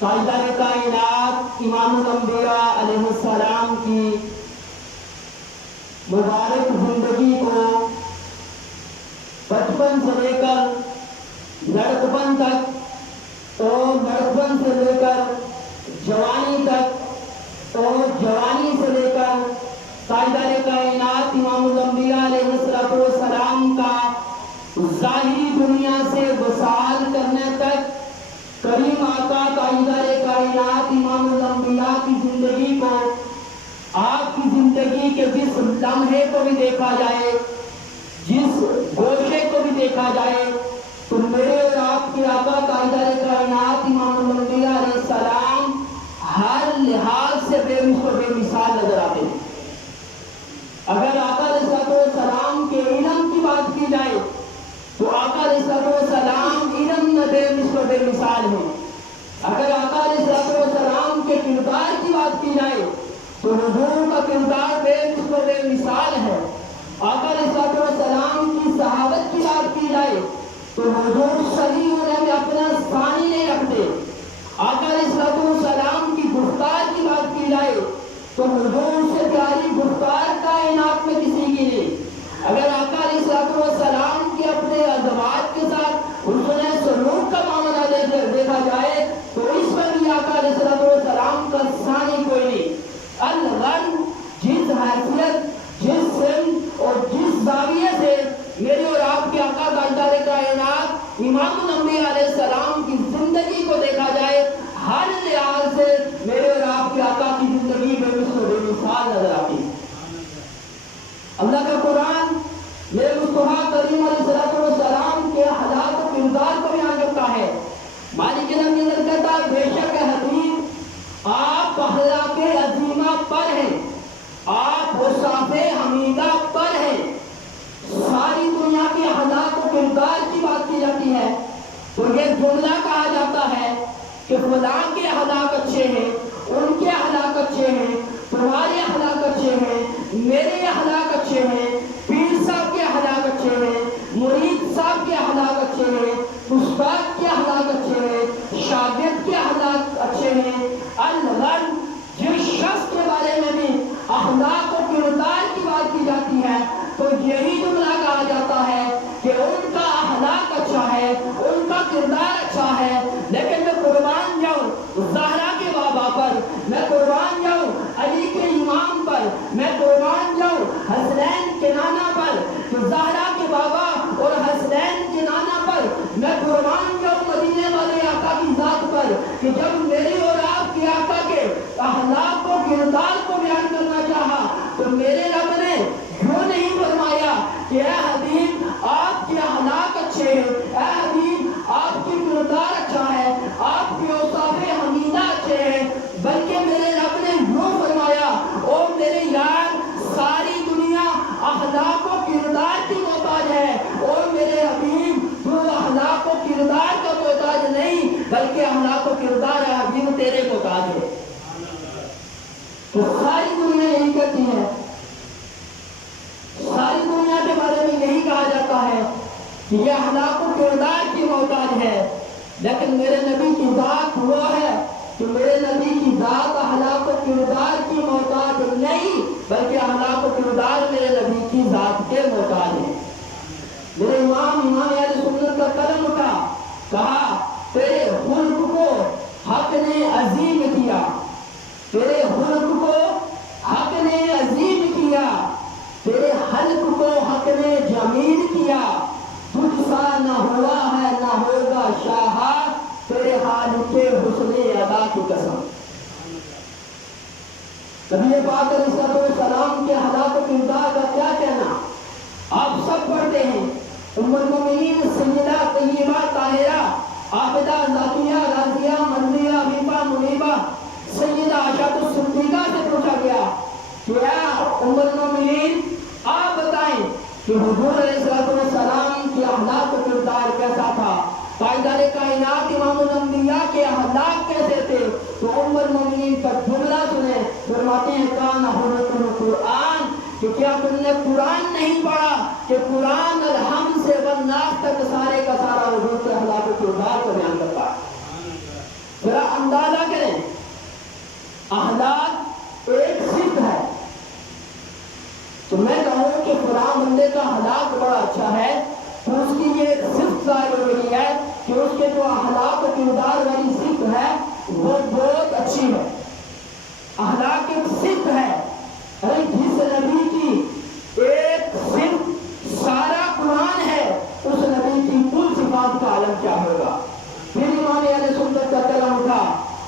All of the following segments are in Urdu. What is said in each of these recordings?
ساجدہ کائنات امام الانبیاء علیہ السلام کی مبارک زندگی کو بچپن سے لے کر لڑکپن تک اور لڑکپن سے لے کر جوانی تک اور جوانی سے لے کر ساجدہ کائنات امام الانبیاء علیہ السلام کا ظاہری دنیا سے وصال کرنے تک کریم آقا ساجدہ کائنات امام الانبیاء کی زندگی کو آپ کی زندگی کے جس لمحے کو بھی دیکھا جائے جس گوشے کو بھی دیکھا جائے تو میرے اور آپ کی آقا ساجدہ کائنات امام الانبیاء علیہ السلام ہر لحاظ سے بے مثال نظر آتے ہیں۔ اگر آقا علیہ السلام کے علم کی بات کی جائے تو آقا علیہ السلام علم میں بے مثال ہیں۔ اگر آقا علیہ السلام کے کردار کی بات کی جائے تو حضور کا کردار بے مثال ہے۔ آقا علیہ السلام کی صحابت کی بات کی جائے تو حضور صحیح ہونے میں اپنا ثانی نہیں رکھتے۔ آقا علیہ السلام کی گفتار کی بات کی جائے تو حضور سے پیاری گفتار کائنات میں کسی کی نہیں۔ اگر آقا علیہ السلام کی اپنے ازواج کے ساتھ حسن سلوک کا معاملہ دیکھا جائے تو اس میں بھی آقا علیہ السلام کا ثانی کوئی نہیں۔ الغرض جس حیثیت جس سمت اور جس زاویے سے میرے اور آپ کے آقا ساجدہ کائنات امام الانبیاء علیہ السلام کی زندگی کو دیکھا جائے ہر لحاظ سے میرے اور آپ کے آقا کی زندگی بے مثال نظر آتی ہے۔ اللہ کا قرآن میرے مصطفیٰ کریم علیہ السلام کے حالات و کردار کو بیان کرتا ہے۔ مالک الحمد کے اندر کہتا ہے بے شک حبیب آپ اخلاق عظیمہ پر ہیں، آپ اوصاف حمیدہ پر ہیں۔ ساری دنیا کے حالات و کردار کی بات کی جاتی ہے تو یہ جملہ کہا جاتا ہے کہ فلاں کے اخلاق اچھے ہیں، ان کے اخلاق اچھے ہیں، تمہارے اخلاق اچھے ہیں، میرے اخلاق اچھے ہیں، پیر صاحب کے اخلاق اچھے ہیں، مرید صاحب کے اخلاق اچھے ہیں، استاد کے اخلاق اچھے ہیں، شاگرد کے اخلاق اچھے ہیں۔ الغرض جس شخص کے بارے میں بھی اخلاق و کردار کی بات کی جاتی ہے تو یہی جملہ کہا جاتا ہے کہ ان کا اخلاق اچھا ہے، ان کا کردار اچھا ہے۔ لیکن میں قربان جاؤں زہرا کے بابا پر، میں قربان جاؤں علی کے امام پر، میں قربان جاؤں حسنین کے نانا پر، تو زہرا کے بابا اور حسنین کے نانا پر میں قربان جاؤں مدینے والے آقا کی ذات پر کہ جب میرے اور آپ کے آقا کے اخلاق و کردار کو بیان کرنا چاہا تو میرے رب نے یوں نہیں فرمایا کہ اے حبیب آپ کے اخلاق اچھے ہیں، اے حبیب آپ کی کردار اچھا ہے، آپ کے اوصاف حمیدہ اچھے ہیں، بلکہ میرے رب نے یوں فرمایا او میرے یار ساری دنیا اخلاق و کردار کی محتاج ہے، اور میرے حبیب تو اخلاق و کردار کا محتاج نہیں بلکہ اخلاق و کردار ہے حبیب تیرے محتاج ہے۔ تو ساری دنیا یہی کہتی ہے، ساری دنیا کے بارے میں یہی کہا جاتا ہے کہ یہ اخلاق و کردار کی محتاج ہے، لیکن میرے نبی کی ذات وہ ہے کہ میرے نبی کی ذات اخلاق و کردار کی محتاج نہیں بلکہ اخلاق و کردار میرے نبی کی ذات کے محتاج ہے۔ میرے امام اہل سنت کا قلم اٹھا، کہا تیرے خلق کو حق نے عظیم کیا، تیرے خلق کو حق نے عظیم کیا، تیرے حلق کو حق نے جمیل کیا، تجھ سا نہ ہوا ہے نہ ہوگا شاہا، تیرے حال کے حسن ادا کی قسم۔ نبی پاک علیہ السلام کے حالات و کردار کا کیا کہنا؟ آپ سب پڑھتے ہیں ام المؤمنین سیدہ طیبہ طاہرہ عابدہ ذاتیہ راضیہ مرضیہ حبیبہ منیبہ سیدہ عائشہ صدیقہ سے پوچھا گیا کہ اے ام المؤمنین آپ بتائیں کہ حضور علیہ السلام کی اخلاق و کردار کیسا تھا، ساجدہ کائنات امام الانبیاء کے اخلاق کیسے تھے؟ تو ام المؤمنین کا جملہ سنیں، فرماتے ہیں کان خلق القرآن، کہ کیا تم نے قرآن نہیں پڑھا کہ قرآن الحمد سے والناس تک سارے کا سارا حضور کے اخلاق و کردار کو بیان کرتا ہے۔ ذرا اندازہ جو اخلاق و کردار والی صفت ہے وہ بہت اچھی ہے. اخلاق ایک صفت ہے. ارے جس نبی کی ایک صفت سارا قرآن ہے اس نبی کی کل صفات کا عالم کیا ہوگا. پھر امام اہل سنت کا کلام اٹھا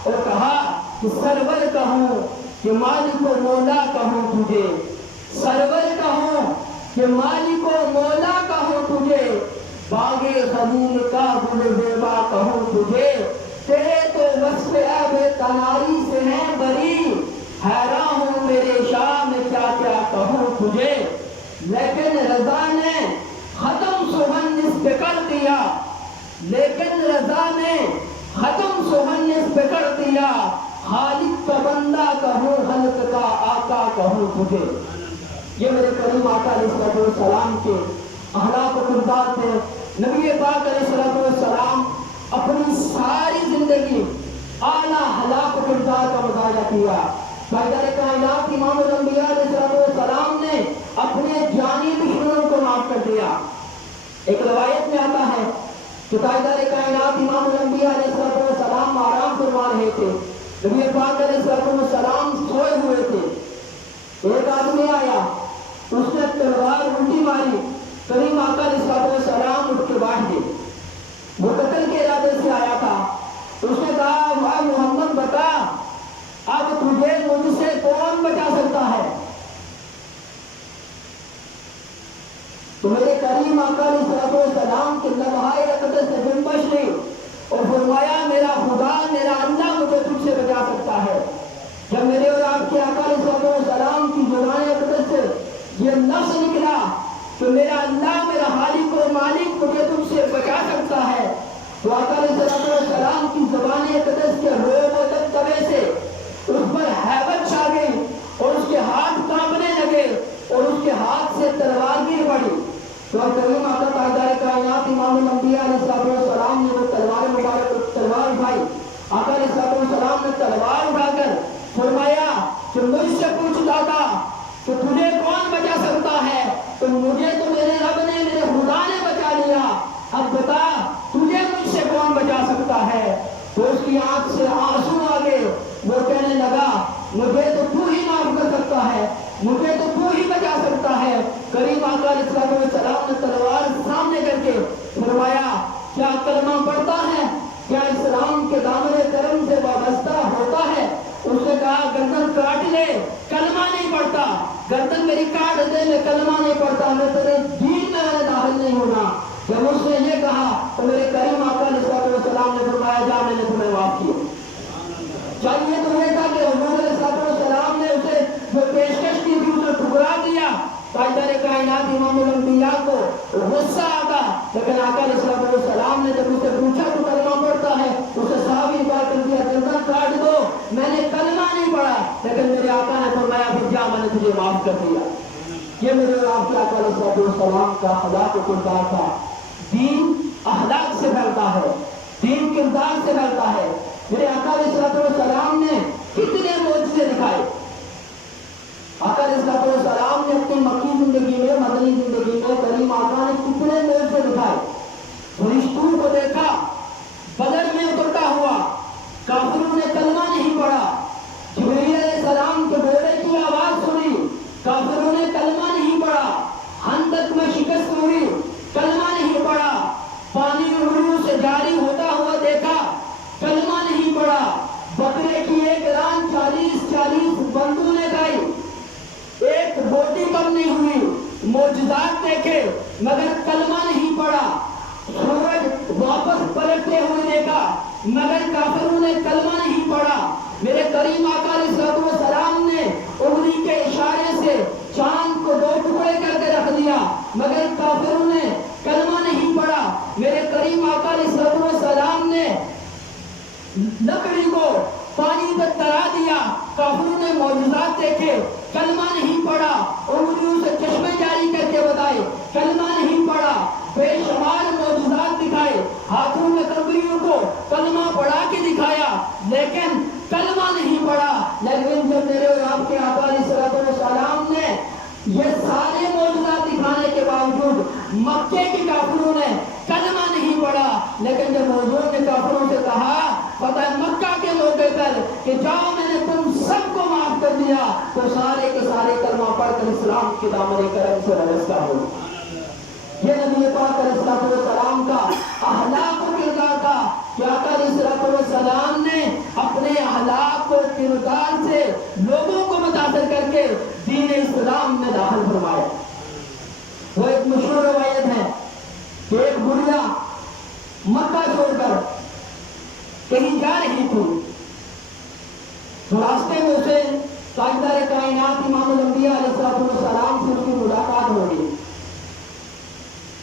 اور کہا کہ سرور کہوں کہ مالک و مولا کہوں تجھے, سرور کہوں کہ مالک و مولا کہوں تجھے, باغ خلیل کا گل زیبا کہوں تجھے, تیرے تو وصف عیب تناری سے ہیں بری, حیران ہوں میرے شاہ میں کیا کیا کہوں تجھے. لیکن رضا نے ختم سخن اس پہ کر دیا, لیکن رضا نے ختم سخن اس پہ کر دیا, خالق کا بندہ کہوں خلق کا آقا کہوں تجھے. یہ میرے کریم آقا علیہ السلام کے اخلاق و کردار تھے. نبی پاک علیہ السلام اپنی ساری زندگی اعلیٰ اخلاق و کردار کا مظاہرہ کیا. پائیدار کائنات امام الانبیاء علیہ السلام نے اپنے جانی دشمنوں کو معاف کر دیا. ایک روایت میں آتا ہے کہ پائیدار کائنات امام الانبیاء علیہ السلام آرام فرما رہے تھے. نبی پاک علیہ السلام سوئے ہوئے تھے. ایک آدمی آیا, اس نے تلوار الٹی ماری, کریم آقا علیہ السلام اٹھ کے بیٹھ گئے. وہ قتل کے ارادے سے آیا تھا. اس نے کہا اے محمد بتا اب تجھے مجھ سے کون بچا سکتا ہے. تو میرے کریم آقا علیہ السلام کے لمحہ اقدس سے جنبش لی اور فرمایا میرا خدا میرا اللہ مجھے تجھ سے بچا سکتا ہے. جب میرے اور آپ کے آقا علیہ السلام کی زبان اقدس سے یہ لفظ نکلا کہ میرا اللہ میرا خالق و مالک مجھے تجھ سے بچا سکتا ہے, تو آقا علیہ السلام کی زبان اقدس کے روب و دبدبے سے اس پر ہیبت چھا گئی اور اس کے ہاتھ کانپنے لگے اور اس کے ہاتھ سے تلوار گر پڑی. تو کریم آقا پائیدار کائنات امام الانبیاء علیہ السلام نے وہ تلوار مبارک تلوار اٹھائی. آقا علیہ السلام نے تلوار اٹھا کر فرمایا کہ مجھ سے پوچھ دادا کہ تجھے کون بچا سکتا ہے. تو مجھے تو میرے رب نے میرے خدا نے بچا لیا, اب بتا تجھے مجھ سے کون بچا سکتا ہے. تو اس کی آنکھ سے آنسو آ گئے. وہ کہنے لگا مجھے تو ہی معاف کر سکتا ہے, مجھے تو ہی بچا سکتا ہے. کریم آقا علیہ السلام نے تلوار سامنے کر کے فرمایا کیا کلمہ پڑھتا ہے, کیا اسلام کے دامن کرم سے وابستہ ہوتا ہے. اس نے کہا گردن کاٹ لے, کلمہ نہیں پڑھتا, گردن میری کاٹ دے, میں کلمہ نہیں پڑھتا, میں تیرے دین میں داخل نہیں ہونا. جب اس نے یہ کہا تو میرے کریم آقا علیہ السلام نے فرمایا جا میں نے تمہیں معاف کیا. چاہیے تو یہ تھا کہ حضور علیہ السلام نے اسے جو پیشکش کی تھی اسے ٹھکرا دیا. پائیدار کائنات امام الانبیاء کو غصہ آتا, لیکن آقا علیہ السلام نے جب اسے پوچھا تو کلمہ پڑھتا ہے, اسے صاف انکار کر دیا گردن کاٹ دو, میں نے کلمہ نہیں پڑھا. لیکن میرے آقا نے فرمایا پھر جا میں نے تجھے معاف کر دیا. یہ میرے اور آپ کے آقا علیہ السلام کا اخلاق و کردار تھا. دین اخلاق سے پھیلتا ہے, دین کردار سے پھیلتا ہے. میرے آقا علیہ السلام نے کتنے معجزے دکھائے. آقا علیہ السلام نے اپنی مکی زندگی میں مدنی زندگی میں کریم آقا نے کتنے معجزے دکھائے. فرشتوں کو دیکھا بدر میں اترتا ہوا, کافروں نے کلمہ نہیں پڑھا. جبرائیل علیہ السلام کے گھوڑے کی آواز سنی, کافروں نے کلمہ نہیں پڑھا. خندق میں شکست ہوئی, کلمہ نہیں پڑھا. پانی روح سے جاری ہوتا ہوا دیکھا, کلمہ نہیں پڑھا. بکرے کی ایک ران 40 بندوں نے کھائی, ایک بوٹی کم نہیں ہوئی. معجزات دیکھے مگر کلمہ نہیں پڑھا. سورج واپس پلٹتے ہوئے دیکھا مگر کافروں نے کلمہ نہیں پڑھا. میرے کریم آقا علیہ السلام نے انگلی کے اشارے سے چاند کو 2 ٹکڑے کر کے رکھ دیا مگر کافروں نے کلمہ نہیں پڑھا. میرے کریم آقا علیہ السلام نے لکڑی کو پانی پر ترا دیا, کافروں نے معجزات دیکھے, کلمہ نہیں پڑھا. انگلیوں سے چشمے جاری کر کے بتائے, کلمہ نہیں پڑھا. بے شمار معجزات دکھائے, ہاتھوں میں کنکریوں کو کلمہ پڑھا کے دکھایا, لیکن کلمہ نہیں پڑھا. لیکن جب میرے اور آپ کے آقا علیہ السلام نے یہ سارے معجزات دکھانے کے باوجود مکے کے کافروں نے کلمہ نہیں پڑھا, لیکن جب حضور نے کافروں سے کہا فتح مکہ کے موقع پر کہ جاؤ میں نے تم سب کو معاف کر دیا، تو سارے کے سارے کلمہ پڑھ کر اسلام کے دامن کرم سے وابستہ ہو۔ یہ نبی پاک علیہ السلام کا اخلاق و کردار تھا کہ آقا علیہ السلام نے اپنے اخلاق و کردار سے لوگوں کو متاثر کر کے دین اسلام میں داخل فرمایا۔ وہ ایک مشہور روایت ہے کہ ایک بڑھیا مکہ چھوڑ کر کہیں جا رہی تھی، تو راستے میں اسے تاجدار کائنات امام الانبیاء علیہ السلام سے اس کی ملاقات ہو گئی۔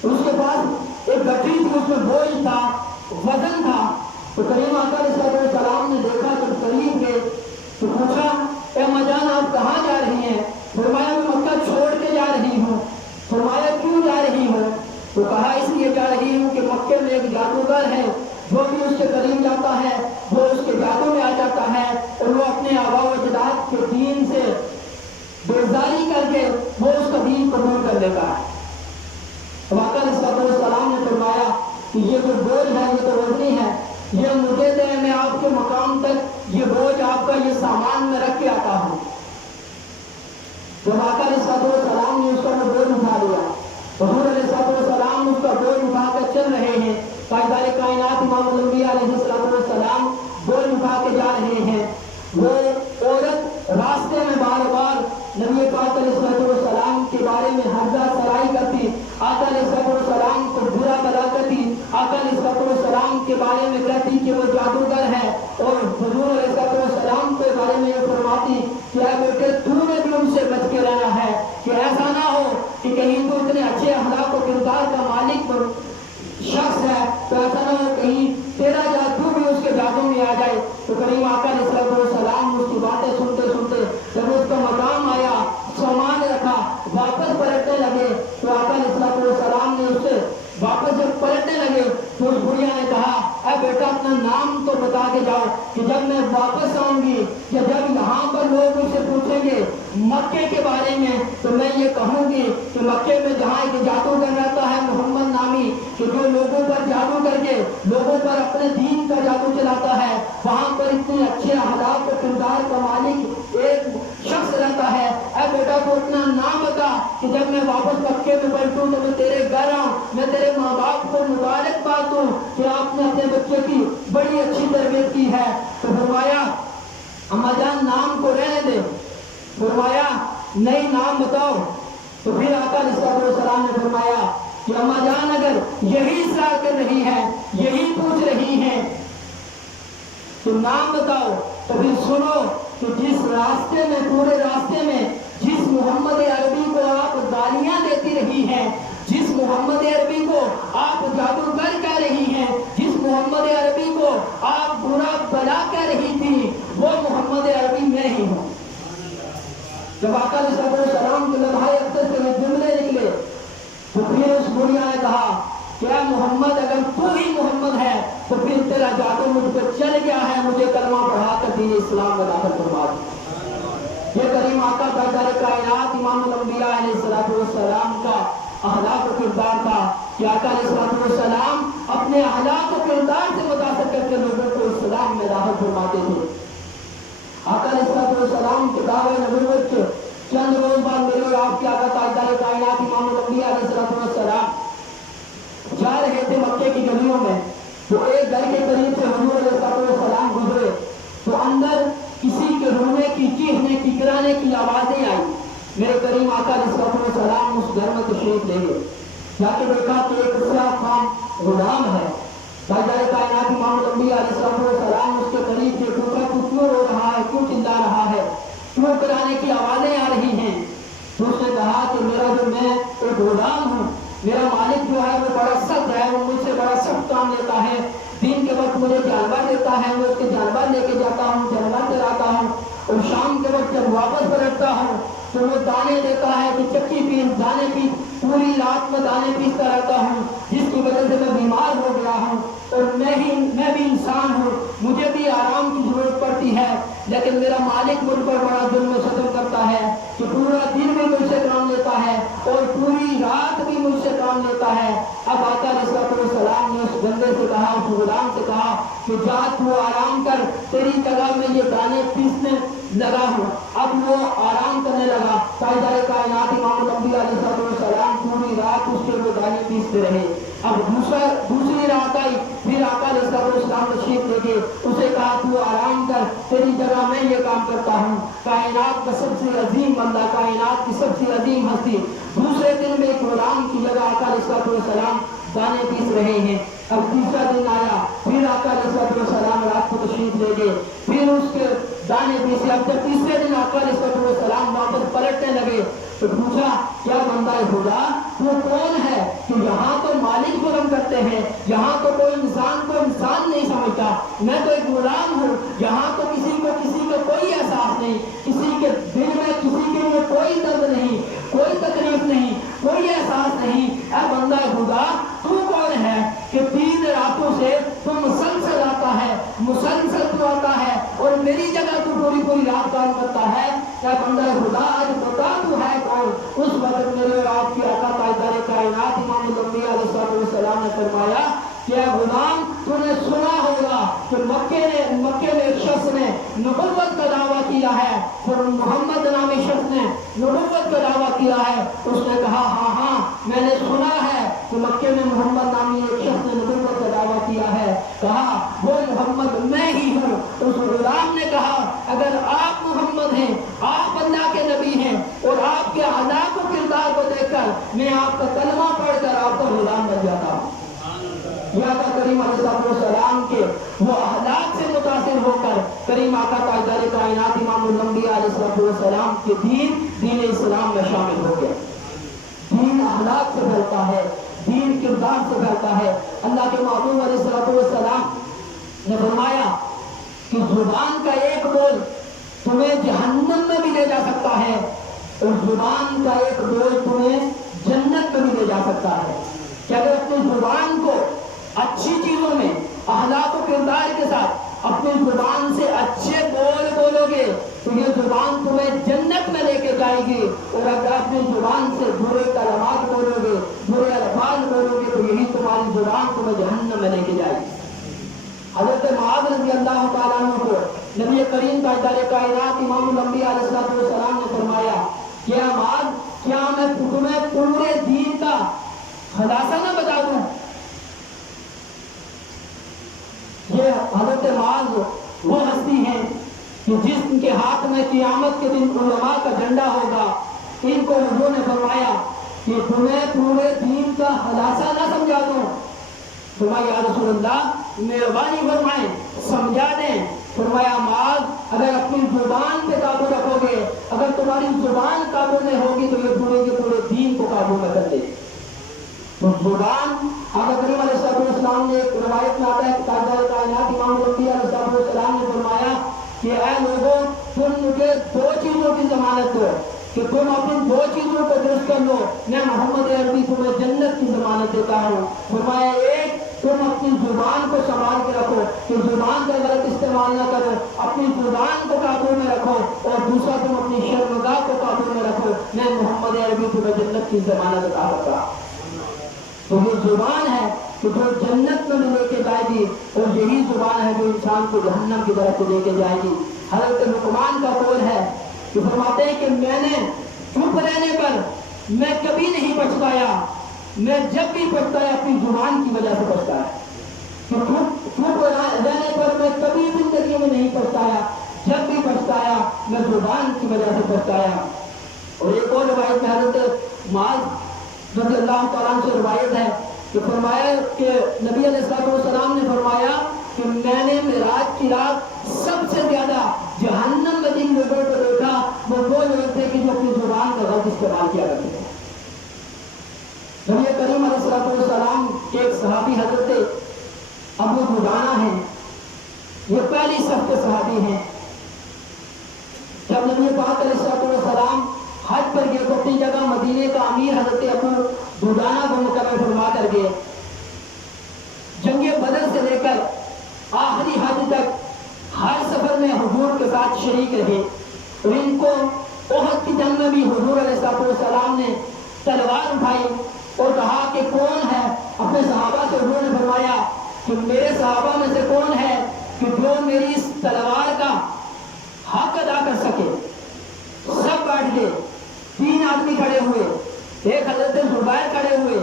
اس کے پاس ایک گٹھی تھی، اس میں بوجھ تھا، وزن تھا، تو کریم آقا علیہ السلام نے دیکھا کہ قریب گئے تو پوچھا اے اماں جان آپ کہاں جا رہی ہیں؟ فرمایا میں مکہ چھوڑ کے جا رہی ہوں۔ فرمایا کیوں جا رہی ہوں؟ تو کہا اس لیے جا رہی ہوں کہ مکے میں ایک جادوگر ہے، جو بھی اس کے قریب جاتا ہے وہ اس کے جادو میں آ جاتا ہے اور وہ اپنے آباء و اجداد کے دین سے بیزاری کر کے وہ اس کا دین قبول کر لیتا ہے۔ آقا علیہ السلام نے فرمایا کہ یہ جو بوجھ ہے یہ تو وزنی ہے، یہ مجھے دے، میں آپ کے مقام تک یہ بوجھ آپ کا یہ سامان میں رکھ کے آتا ہوں۔ جب آقا علیہ السلام نے اس کا وہ بوجھ اٹھا لیا، حضور علیہ السلام اس کا بوجھ اٹھا کر چل رہے ہیں، تاجدار کائنات امام الانبیاء علیہ السلام بوجھ اٹھا کے جا رہے ہیں۔ وہ عورت راستے میں بار بار نبی پاک علیہ السلام کے بارے میں حرزہ سرائی کرتی، آقا علیہ السلام کو برا بلا کرتی، آقا علیہ السلام کے بارے میں کہتی کہ وہ جادوگر ہے، اور حضور علیہ السلام کے بارے میں یہ فرماتی کہ اے بیٹے تو نے بھی ان سے بچ کے رہنا ہے، کہ ایسا نہ ہو کہ کہیں تو اتنے اچھے اخلاق و کردار کا مالک شخص ہے تو ایسا نہ ہو کہیں تیرا جادو بھی اس کے جادو میں آ جائے۔ تو کریم آقا علیہ السلام اس کی باتیں سنتے سنتے جب اس کا مقام آیا، سامان رکھا، واپس پلٹنے لگے، تو آقا علیہ السلام نے اس سے واپس جب پلٹنے لگے تو اس بڑھیا نے کہا اے بیٹا اپنا نام تو بتا کے جاؤ کہ جب میں واپس آؤں گی یا جب یہاں پر لوگ مجھ سے پوچھیں گے مکے کے بارے میں تو میں یہ کہوں گی کہ مکے میں جہاں ایک جادوگر رہتا ہے محمد نامی، کہ جو لوگوں پر جادو کر کے لوگوں پر اپنے دین کا جادو چلاتا ہے، وہاں پر اتنے اچھے اخلاق و کردار کا مالک ایک شخص رہتا ہے۔ اے بیٹا تو اتنا نام بتا کہ جب میں واپس مکے میں پلٹوں تو میں تیرے گھر آؤں، میں تیرے ماں باپ کو مبارکباد دوں کہ آپ نے اپنے بچے کی بڑی اچھی تربیت کی ہے۔ تو فرمایا اماں جان نام کو رہنے دے، فرمایا نہیں نام بتاؤ۔ تو پھر آقا علیہ السلام نے فرمایا کہ اماں جان اگر یہی اصرار کر رہی ہے، یہی پوچھ رہی ہے تو نام بتاؤ، تو پھر سنو کہ جس راستے میں، پورے راستے میں جس محمد عربی کو آپ گالیاں دیتی رہی ہیں، جس محمد عربی کو آپ جادوگر کہہ رہی ہیں، جس محمد عربی کو آپ برا بلا کہہ رہی تھی، وہ محمد عربی میں ہی ہوں۔ جب آقا علیہ السلام کے لمحہ اختر سے جملے نکلے تو پھر اس بڑھیا نے کہا کہ اے محمد اگر تو ہی محمد ہے تو پھر تیرا جادو مجھ پر چل گیا ہے، مجھے کلمہ پڑھا کر دین اسلام میں داخل کروا دیا۔ یہ کریم آقا تاجدار کائنات امام الانبیاء علیہ السلام کا اخلاق و کردار تھا کہ آقا علیہ السلام اپنے اخلاق و کردار سے متاثر کر کے لوگوں کو اسلام میں داخل فرماتے تھے۔ آقا علیہ السلام کے دعوے نبوت کے چند روز بعد میرے اور آپ کے آقا تاجدار کائنات امام الانبیاء علیہ السلام جا رہے تھے مکے کی گلیوں میں، تو ایک گھر کے قریب سے حضور علیہ السلام گزرے تو اندر کسی کے رونے کی، چیخنے کی، کرانے کی آوازیں آئی۔ میرے کریم آقا علیہ السلام اس گھر میں تشریف لے گئے، جا کے دیکھا کہ ایک سیاہ فام غلام ہے۔ تاجدار کائنات امام الانبیاء علیہ السلام اس کے قریب سے پوچھا تو کیوں رو رہا ہے، کیوں چلا رہا ہے، کیوں کرانے کی آوازیں آ رہی ہیں؟ تو اس نے کہا کہ میں ایک غلام ہوں، میرا مالک جو ہے وہ بڑا سخت ہے، وہ مجھ سے بڑا سخت کام لیتا ہے، دن کے وقت مجھے جانور دیتا ہے، میں اس کے جانور لے کے جاتا ہوں، جانور چلاتا ہوں، اور شام کے وقت جب واپس پلٹتا ہوں تو وہ دانے دیتا ہے کہ چکی پیس، دانے پیس، پوری رات میں دانے پیستا رہتا ہوں، جس کی وجہ سے میں بیمار ہو گیا ہوں، اور میں بھی انسان ہوں، مجھے بھی آرام کی ضرورت پڑتی ہے، لیکن میرا مالک مجھ پر بڑا ظلم و ستم کرتا ہے کہ پورا دن بھی مجھ سے کام لیتا ہے اور پوری رات بھی مجھ سے کام لیتا ہے۔ اب آقا علیہ السلام نے اس بندے سے کہا, اس غلام سے کہا کہ جا تو آرام کر, تیری جگہ میں یہ دانے پیسنے لگا ہوں. اب وہ آرام کرنے لگا. تاجدار کائنات امام الانبیاء علیہ السلام پوری رات اس کے وہ دانے پیستے رہے. اب دوسری رات آئی, پھر آقا علیہ السلام تشریف لے گئے. اسے کہا تو آرام کر, تیری جگہ میں یہ کام کرتا ہوں. کائنات کا سب سے عظیم بندہ, کائنات کی سب سے عظیم ہستی, دوسرے دن میں ایک غلام کی جگہ آقا علیہ السلام دانے پیس رہے ہیں. اب تیسرا دن آیا, پھر آقا علیہ السلام رات کو تشریف لے گئے, پھر اس کے دانے پیسے. اب جب تیسرے دن آقا علیہ السلام واپس پلٹنے لگے تو پوچھا کیا بندہ خدا تو کون ہے کہ یہاں تو مالک ظلم کرتے ہیں, یہاں تو کوئی انسان کو انسان نہیں سمجھتا, میں تو ایک غلام ہوں, یہاں تو کسی کو کوئی احساس نہیں, کسی کے دل میں کسی کے لیے کوئی درد نہیں, کوئی تکلیف نہیں, کوئی احساس نہیں. اے بندہ خدا تو کون ہے کہ 3 راتوں سے تو مسلسل آتا ہے, مسلسل تو آتا ہے اور میری جگہ تو پوری رات کام کرتا ہے. اے بندہ خدا آج بتا تو ہے کون. اس وقت میرے اور آپ کی آقا تاجدار کائنات امام الانبیاء علیہ السلام نے فرمایا کہ اے غلام تو نے سنا ہوگا کہ مکے میں ایک شخص نے نبوت کا دعویٰ کیا ہے, اور محمد نامی شخص نے نبوت کا دعویٰ کیا ہے. اس نے کہا ہاں میں نے سنا ہے کہ مکے میں محمد نامی ایک شخص نے نبوت کا دعویٰ کیا ہے. کہا وہ محمد میں ہی ہوں. اس غلام نے کہا اگر آپ محمد ہیں, آپ اللہ کے نبی ہیں, اور آپ کے اخلاق و کردار کو دیکھ کر میں آپ کا کلمہ پڑھ کر آپ کا غلام بن جاتا ہوں. یا آقا کریم علیہ السلام کے وہ اخلاق سے متاثر ہو کر کریم آقا تاجدار کائنات امام الانبیاء علیہ السلام کے دین اسلام میں شامل ہو گئے. دین اخلاق سے پھیلتا ہے, دین کردار سے پھیلتا ہے. اللہ کے محبوب علیہ السلام نے فرمایا کہ زبان کا ایک بول تمہیں جہنم میں بھی لے جا سکتا ہے, اور زبان کا ایک بول تمہیں جنت میں بھی لے جا سکتا ہے. کہ اگر اپنی زبان کو اچھی چیزوں میں اخلاق و کردار کے ساتھ اپنی زبان سے اچھے بول بولو گے تو یہ زبان تمہیں جنت میں لے کے جائے گی, اور اگر اپنی زبان سے برے کلمات بولو گے, برے الفاظ بولو گے تو یہی تمہاری زبان تمہیں جہنم میں لے کے جائے گی. حضرت معاذ رضی اللہ تعالیٰ عنہ کو نبی کریم تاجدار کائنات امام الانبیاء علیہ السلام نے فرمایا کہ معاذ کیا میں تمہیں پورے دین کا خلاصہ نہ بتا دوں. یہ حضرت معاذ وہ ہستی ہیں کہ جس کے ہاتھ میں قیامت کے دن علماء کا جھنڈا ہوگا. ان کو حضور نے فرمایا کہ تمہیں پورے دین کا خلاصہ نہ سمجھا دوں. فرمایا یا رسول اللہ مہربانی فرمائیں سمجھا دیں. فرمایا معاذ اگر اپنی زبان پہ قابو رکھو گے, اگر تمہاری زبان قابو میں ہوگی تو یہ پورے کے پورے دین کو قابو میں کر دے. تو زبان آقا کریم علیہ السلام نے ایک روایت میں آتا ہے کہ تاجدار کائنات امام الانبیاء علیہ السلام نے فرمایا کہ اے لوگوں تم مجھے 2 چیزوں کی ضمانت دو کہ تم اپنی 2 چیزوں کو درست کر لو, میں محمد عربی تمہیں جنت کی ضمانت دیتا ہوں. فرمایا ایک تم اپنی زبان کو سنبھال کے رکھو کہ زبان کا غلط استعمال نہ کرو, اپنی زبان کو قابو میں رکھو, اور دوسرا تم اپنی شرمگاہ کو قابو میں رکھو, میں محمد عربی تمہیں جنت کی ضمانت عطا کرتا ہوں. تو یہ زبان ہے کہ جو جنت میں لے کے جائے گی, اور یہی زبان ہے جو انسان کو جہنم کی طرف لے کے جائے گی. حضرت لقمان کا قول ہے کہ فرماتے ہیں کہ میں نے چپ رہنے پر میں کبھی نہیں پچھتایا, میں جب بھی پچھتایا اپنی زبان کی وجہ سے پچھتایا. چپ رہنے پر میں کبھی زندگی میں نہیں پچھتایا, جب بھی پچھتایا میں زبان کی وجہ سے پچھتایا. اور ایک اور روایت میں حضرت معاذ رضی اللہ تعالیٰ عنہ سے روایت ہے کہ فرمایا کہ نبی علیہ السلام نے فرمایا کہ میں نے معراج کی رات سب سے زیادہ جہنم میں جن لوگوں کو دیکھا وہ لوگ تھے کہ جو اپنی زبان کا غلط استعمال کیا کرتے تھے. نبی کریم علیہ السلام کے ایک صحابی حضرت ابو دجانہ ہیں, یہ پہلی صف کے صحابی ہیں. جب نبی پاک علیہ السلام حج پر گئے تو اپنی جگہ مدینے کا امیر حضرت ابو دجانہ کو مقرر فرما کر گئے. جنگ بدر سے لے کر آخری حج تک ہر سفر میں حضور کے ساتھ شریک رہے, اور ان کو احد کی جنگ میں بھی حضور علیہ السلام نے تلوار اٹھائی اور کہا کہ کون ہے. اپنے صحابہ سے حضور نے فرمایا کہ میرے صحابہ میں سے کون ہے کہ جو میری اس تلوار کا حق ادا کر سکے. سب بیٹھ گئے. 3 آدمی کھڑے ہوئے, ایک حضرت زبیر کھڑے ہوئے,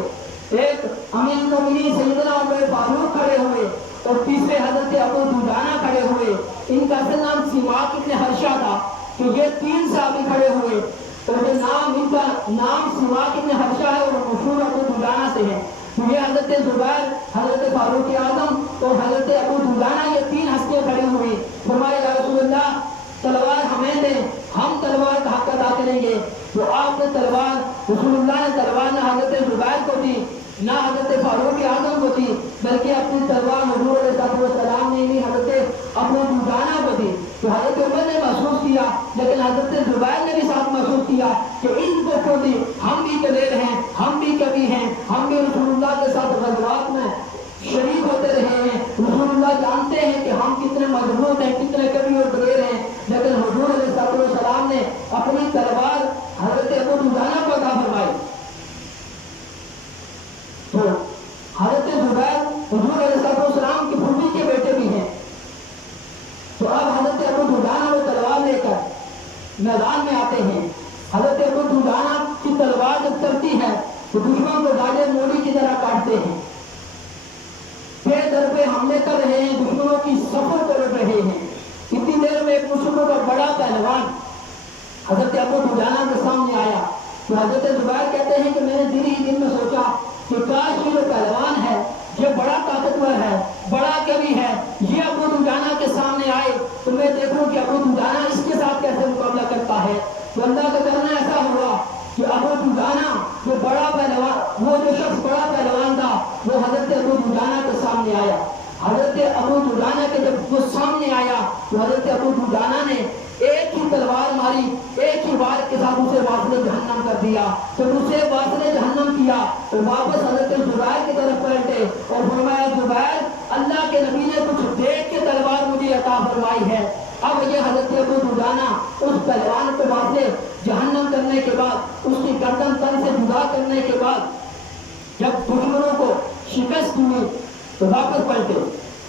ایک امیر المومنین سیدنا عمر فاروق کھڑے ہوئے, اور تیسرے حضرت ابو دجانہ کھڑے ہوئے. ان کا اصل نام سماک ابن حرشہ تھا. تو یہ 3 صحابی کھڑے ہوئے, اور یہ ان کا نام سماک ابن حرشہ ہے اور مشہور ابو دجانہ سے ہے. تو یہ حضرت زبیر, حضرت فاروق اعظم اور حضرت ابو دجانہ, یہ 3 ہستیاں کھڑی ہوئی. فرمایا یا رسول اللہ تلوار ہمیں دیں, ہم تلوار کا حق ادا کریں گے. تو آپ نے تلوار, رسول اللہ نے تلوار نہ حضرت زبیر کو دی نہ حضرت فاروق اعظم کو دی, بلکہ اپنی تلوار حضور علیہ السلام نے نہیں حضرت ابو دجانہ کو دی. تو حضرت عمر نے محسوس کیا, لیکن حضرت زبیر نے بھی ساتھ محسوس کیا کہ ان کو کیوں دی, ہم بھی دلیر ہیں, ہم بھی کبھی ہیں, ہم بھی رسول اللہ کے ساتھ غزوات میں شریک ہوتے رہے ہیں. رسول اللہ جانتے ہیں کہ ہم کتنے مضبوط ہیں, کتنے کبھی اور دلیر ہیں, لیکن حضور علیہ السلام نے اپنی تلوار حضرت ابو دجانہ کو عطا فرمائی. تو حضرت زبیر حضور علیہ السلام کی پھوپھی کے بیٹے بھی ہیں. تو اب حضرت ابو دجانہ وہ تلوار لے کر میدان میں آتے ہیں. حضرت ابو دجانہ کی تلوار جب چلتی ہے تو دشمن کو ڈالے مولی کی طرح کاٹتے ہیں. پہ در پہ حملے کر رہے ہیں, دشمنوں کی صفوں کو لڑ رہے ہیں. اتنی دیر میں ایک مسلمانوں کا بڑا پہلوان حضرت ابو دجانہ کے سامنے آیا. تو حضرت زبیر کہتے ہیں کہ میں نے دل میں سوچا کہ کاش یہ جو پہلوان ہے یہ بڑا طاقتور ہے, بڑا کبھی ہے, یہ ابو دجانہ کے سامنے آئے تو میں دیکھوں کہ ابو دجانہ اس کے ساتھ کیسے مقابلہ کرتا ہے. تو اللہ کا کرنا ایسا ہوا کہ ابو دجانہ جو بڑا پہلوان, وہ جو شخص بڑا پہلوان تھا, وہ حضرت ابو دجانہ کے سامنے آیا. حضرت ابو دجانہ کے جب وہ سامنے آیا تو حضرت ابو دجانہ نے ایک ہی تلوار ماری, ایک ہی وار کے ساتھ اسے واصل جہنم کر دیا. جب اسے واصل جہنم کیا تو واپس حضرت زبیر کی طرف پلٹے اور فرمایا زبیر اللہ کے نبی نے کچھ دیکھ کے تلوار مجھے عطا فرمائی ہے. اب یہ حضرت ابو دجانہ اس پہلوان کو واصل جہنم کرنے کے بعد, اس کی گردن تن سے جدا کرنے کے بعد جب دشمنوں کو شکست ہوئی تو واپس پلٹے.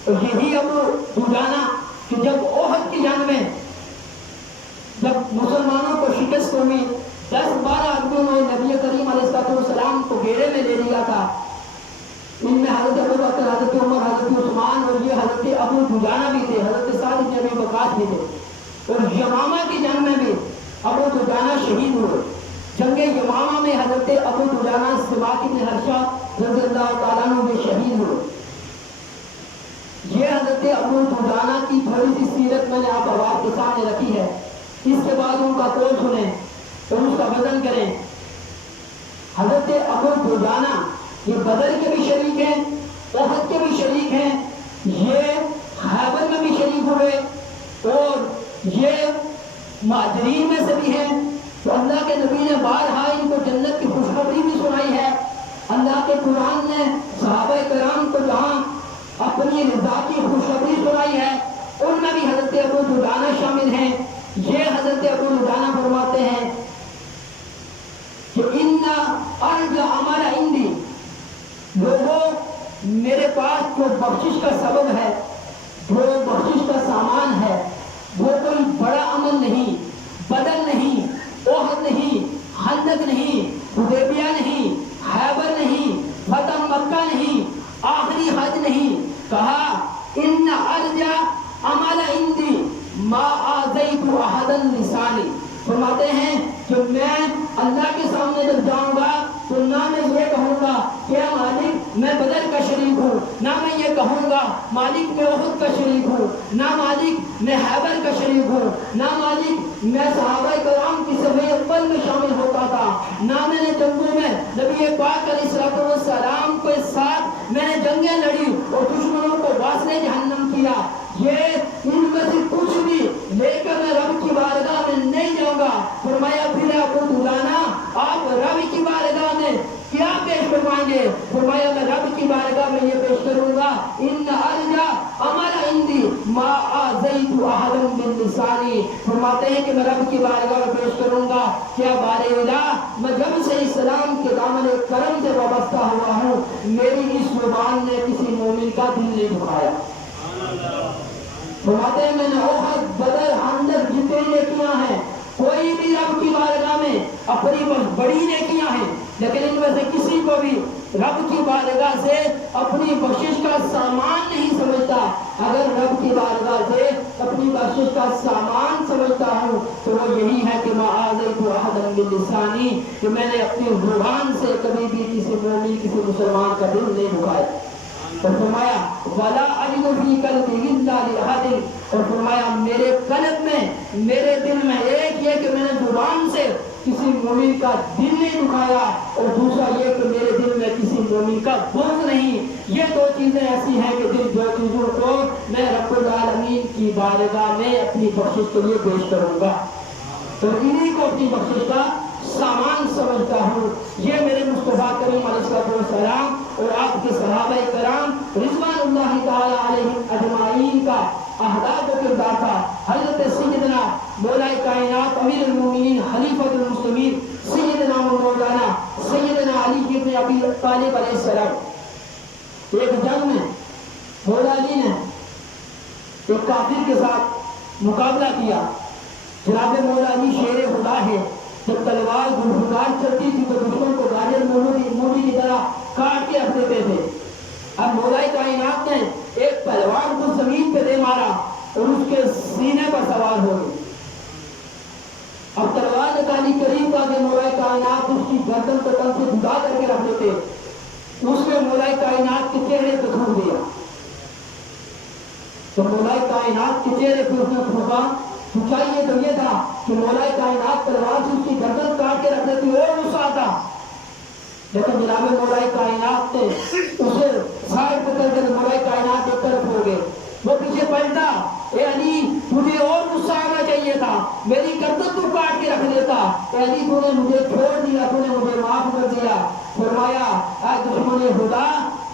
تو یہی ابو دجانہ کہ جب احد کی جنگ میں جب مسلمانوں کو شکست ہوئی, 10-12 آدمیوں نے نبی کریم علیہ السلام کو گھیرے میں لے لیا تھا. ان میں حضرت ابو بکر, حضرت عمر, حضرت عثمان اور یہ حضرت ابو دجانہ بھی تھے, حضرت سعد بن ابی وقاص بھی تھے. اور یمامہ کی جنگ میں بھی ابو دجانہ شہید ہوئے. جنگ یمامہ میں حضرت ابو دجانہ سماک ابن حرشہ رضی اللہ تعالیٰ عنہ بھی شہید ہوئے. یہ حضرت ابو دجانہ کی تھوڑی سی سیرت میں نے آپ کے سامنے رکھی ہے. اس کے بعد ان کا قول سنیں اور اس کا وزن کریں. حضرت ابو دجانہ یہ بدر کے بھی شریک ہیں, احد کے بھی شریک ہیں, یہ خیبر میں بھی شریک ہوئے, اور یہ مہاجرین میں سے بھی ہیں. تو اللہ کے نبی نے بارہا ان کو جنت کی خوشخبری بھی سنائی ہے. اللہ کے قرآن نے صحابہ کرام کو جہاں اپنی رضا کی خوشخبری سنائی ہے, ان میں بھی حضرت ابو دجانہ شامل ہیں. یہ حضرت ابو دجانہ فرماتے ہیں کہ اِنَّ أَرْجَ عَمَلَ عِنْدِي, لوگوں میرے پاس جو بخشش کا سبب ہے, جو بخشش کا سامان ہے, وہ کوئی بڑا عمل نہیں, بدر نہیں, احد نہیں, خندق نہیں, حدیبیہ نہیں, خیبر نہیں, فتح مکہ نہیں, آخری حج نہیں. کہا اِنَّ أَرْجَ عَمَلَ عِنْدِي ما آذیت احدا لسانی. فرماتے ہیں کہ میں اللہ کے سامنے جب جاؤں گا تو نہ میں یہ کہوں گا کہ مالک میں بدر کا شریک ہوں, نہ میں یہ کہوں گا مالک میں احد کا شریک ہوں, نہ مالک میں خیبر کا شریک ہوں, نہ مالک میں صحابہ کرام کی صف اول میں شامل ہوتا تھا, نہ میں نے جنگوں میں نبی پاک علیہ السلام کے ساتھ میں نے جنگیں لڑی اور دشمنوں کو واصل جہنم کیا. یہ ان میں سے کچھ بھی لے کر میں رب کی بارگاہ میں نہیں جاؤں گا. فرمایا پھر ابو دجانہ آپ رب کی بارگاہ میں کیا پیش فرمائیں گے؟ فرمایا میں رب کی بارگاہ میں یہ پیش کروں گا, ان ارجا عمل عندی ما آذیت احدا باللسانی، فرماتے ہیں کہ میں رب کی بارگاہ میں پیش کروں گا کیا بار الہ میں جب سے اسلام کے دامن کرم سے وابستہ ہوا ہوں میری اس زبان نے کسی مومن کا دل نہیں دکھایا۔ فرماتے ہیں میں نے احد بدر خندق جتنے نیکیاں ہیں کوئی بھی رب کی بارگاہ میں اپنی بڑی نیکیاں ہیں لیکن ان میں سے کسی کو بھی رب کی بارگاہ سے اپنی بخشش کا سامان نہیں سمجھتا۔ اگر رب کی بارگاہ سے اپنی بخشش کا سامان سمجھتا ہوں تو وہ یہی ہے کہ ما آذیت احدا باللسانی، کہ میں نے اپنی زبان سے کبھی بھی کسی مومن کسی مسلمان کا دل نہیں دکھایا۔ اور فرمایا وَلَا أَجِدُ فِي قَلْبِي إِلَّا لِأَحَدٍ، اور فرمایا میرے قلب میں میرے دل میں ایک یہ کہ میں نے زبان سے کسی مومن کا دل نہیں دکھایا، اور دوسرا یہ کہ میرے دل میں کسی مومن کا بغض نہیں۔ یہ دو چیزیں ایسی ہیں کہ جن دو چیزوں کو میں رب العالمین کی بارگاہ میں اپنی بخشش کے لیے پیش کروں گا، تو انہی کو اپنی بخشش کا سامان سمجھتا ہوں۔ یہ میرے مصطفیٰ کریم علیہ السلام اور آپ کے صحابہ کرام رضوان اللہ تعالی علیہم اجمعین کا اہداف و کردار تھا۔ حضرت سیدنا مولا کائنات امیر المومنین خلیفۃ المسلمین سیدنا مولانا سیدنا علی بن ابی طالب علیہ السلام ایک جنگ میں مولا علی نے ایک کافر کے ساتھ مقابلہ کیا۔ جناب مولا علی شیر خدا ہے، جب تلوار گلفگار چلتی تھی تو دشمن کو گاجر مولی کی طرح کاٹ کے رکھ دیتے تھے۔ اب مولا کائنات نے ایک پہلوان کو زمین پہ دے مارا اور اس کے سینے پر سوار ہو گئے۔ اب تلوار نکالی قریب کا کہ مولا کائنات اس کی گردن کو تن سے جدا کر کے رکھ دیتے، اس میں مولا کائنات کے چہرے پہ تھوک دیا۔ تو مولا کائنات کے چہرے پہ اس نے تھوکا، چاہیے تو یہ تھا کہ مولا کائنات تلوار سے اس کی گردن کاٹ کے رکھ دیتی اور غصہ آتا، لیکن جناب مولا کائنات نے اسے سائڈ پہ کر کے مولا کائنات ایک طرف ہو گئے۔ وہ پیچھے پلٹا، اے علی تجھے اور غصہ آنا چاہیے تھا، میری گردن تو کاٹ کے رکھ دیتا، اے علی تو نے مجھے چھوڑ دیا، تو نے مجھے معاف کر دیا۔ فرمایا اے دشمن خدا،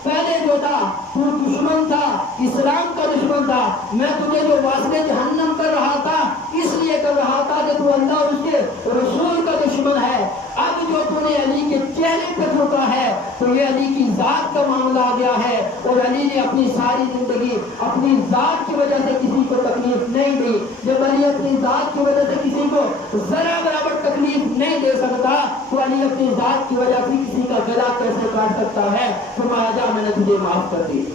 پہلے جو تھا تو دشمن تھا، اسلام کا دشمن تھا، میں تجھے جو واسطے جہنم کر رہا تھا اس لیے کر رہا تھا کہ تو اللہ اور اس کے رسول کا دشمن ہے۔ اب جو تو نے علی کے چہرے پہ تھوکا ہے تو یہ علی کی ذات کا معاملہ آ گیا ہے، اور علی نے اپنی ساری زندگی اپنی ذات کی وجہ سے کسی کو تکلیف نہیں دی۔ جب علی اپنی ذات کی وجہ سے کسی کو ذرا برابر تکلیف نہیں دے سکتا تو علی اپنی ذات کی وجہ سے کسی کا گلا کیسے کاٹ سکتا ہے؟ فرمایا جا میں نے تجھے معاف کر دی۔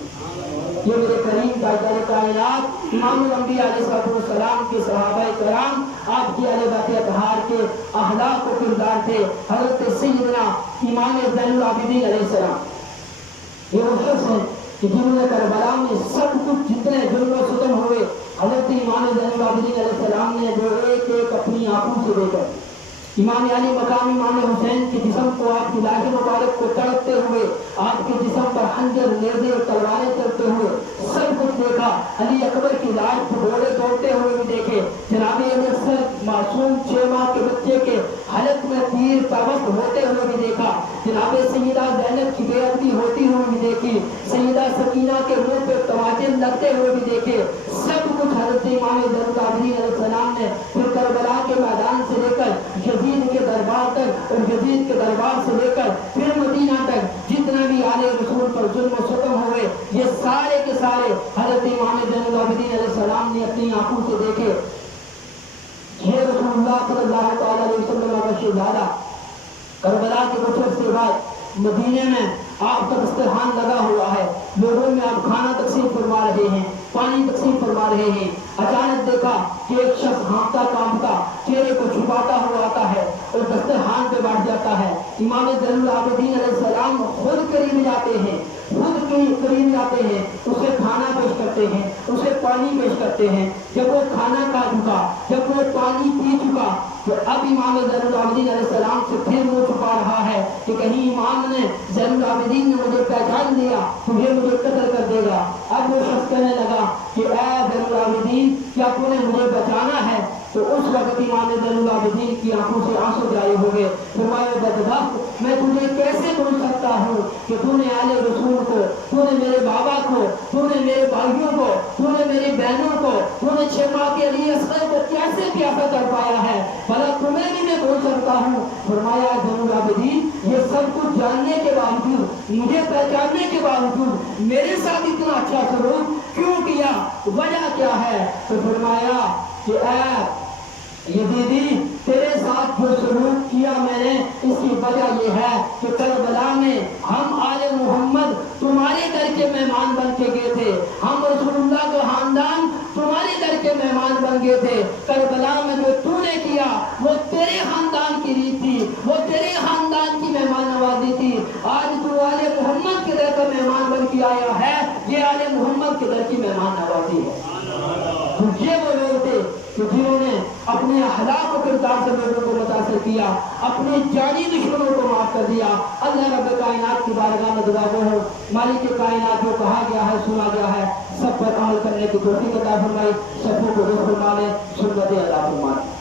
یہ میرے کریم تاجدار کائنات امام الانبیاء علیہ السلام کے صحابہ کرام آپ کی اہل بیت اطہار کے اخلاق و کردار تھے۔ حضرت سیدنا امام زین العابدین علیہ السلام یہ وہ شخص ہیں کہ جنہوں نے کربلا میں سب کچھ جتنے ظلم و ستم ہوئے حضرت امام زین العابدین علیہ السلام نے جو ایک ایک اپنی آنکھوں سے دیکھا۔ امام علی مقام امام حسین کے جسم کو آپ کی لاش مبارک کو تڑپتے ہوئے، آپ کے جسم پر خنجر نیزے اور تلواریں چلتے ہوئے سب کچھ دیکھا۔ علی اکبر کی لاش کو گھوڑے دوڑتے ہوئے بھی دیکھے۔ جناب اکثر معصوم 6 ماہ کے بچے کے حلق میں تیر پیوست ہوتے ہوئے بھی دیکھا۔ جناب سیدہ زینب کی بے ادبی ہوتی ہوئی بھی دیکھی۔ سیدہ سکینہ کے منہ پہ تماچے لگتے ہوئے بھی دیکھے۔ سب کچھ حضرت امام زین العابدین علیہ السلام نے پھر کربلا کے میدان سے لے کر یزید کے دربار تک اور یزید کے دربار سے لے کر پھر مدینہ تک جتنا بھی آل رسول پر ظلم و ستم ہوئے یہ سارے کے سارے حضرت امام زین العابدین علیہ السلام نے اپنی آنکھوں سے دیکھے۔ یہ رسول اللہ صلی اللہ تعالی علیہ وسلم کا شہزادہ کربلا کے کچھ عرصے بعد مدینے میں آپ کا دسترخوان لگا ہوا ہے، لوگوں میں آپ کھانا تقسیم فرما رہے ہیں، پانی تقسیم فرما رہے ہیں۔ اچانک دیکھا کہ ایک شخص ہانپتا کانپتا چہرے کو چھپاتا ہوا آتا ہے اور دسترخوان پہ بیٹھ جاتا ہے۔ امام زین العابدین علیہ السلام خود قریب جاتے ہیں، خود قریب جاتے ہیں، اسے کھانا پیش کرتے ہیں، اسے پانی پیش کرتے ہیں۔ جب وہ کھانا کھا چکا، جب وہ پانی پی چکا تو اب امام زین العابدین علیہ السلام سے پھر منہ چھپا رہا ہے کہ کہیں امام نے زین العابدین نے مجھے پہچان لیا تو یہ مجھے قتل کر دے گا۔ اب وہ شخص کہنے لگا کہ اے زین العابدین کیا تو نے مجھے بچانا ہے؟ تو اس وقت امام زین العابدین کی آنکھوں سے آنسو جاری ہو گئے. فرمایا بدبخت میں تجھے کیسے بھول سکتا ہوں کہ تو نے آل رسول کو، تو نے میرے بابا کو، تو نے میرے بھائیوں کو، تو نے میری بہنوں کو، تو نے 6 ماہ کے علی اصغر کو کیسے پیاسا کر پایا ہے، بھلا تمہیں بھی میں بھول سکتا ہوں. فرمایا زین العابدین یہ سب کچھ جاننے کے باوجود، مجھے پہچاننے کے باوجود میرے ساتھ اتنا اچھا سلوک کیوں کیا، وجہ کیا ہے؟ تو فرمایا کہ اے یزیدی تیرے ساتھ جو سلوک کیا میں نے، اس کی وجہ یہ ہے کہ کربلا میں ہم آل محمد تمہارے در کے مہمان بن کے گئے تھے، ہم رسول اللہ کا خاندان تمہارے در کے مہمان بن گئے تھے. کربلا میں جو تو نے کیا وہ تیرے خاندان کی ریت تھی، وہ تیرے خاندان کی مہمان نوازی تھی. آج تو آل محمد کے در کا مہمان بن کے آیا ہے، یہ آل محمد کے در کی مہمان نوازی ہے. تو یہ وہ لوگ تھے کہ جنہوں نے اپنے اخلاق و کردار سے لوگوں کو متاثر کیا، اپنے جانی دشمنوں کو معاف کر دیا. اللہ رب کائنات کی بارگاہ میں دعا گو ہوں، مالک کائنات جو کہا گیا ہے سنا گیا ہے سب پر عمل کرنے کی توفیق عطا فرمائے. سب کو فرما لے، سنت عطا فرمائے.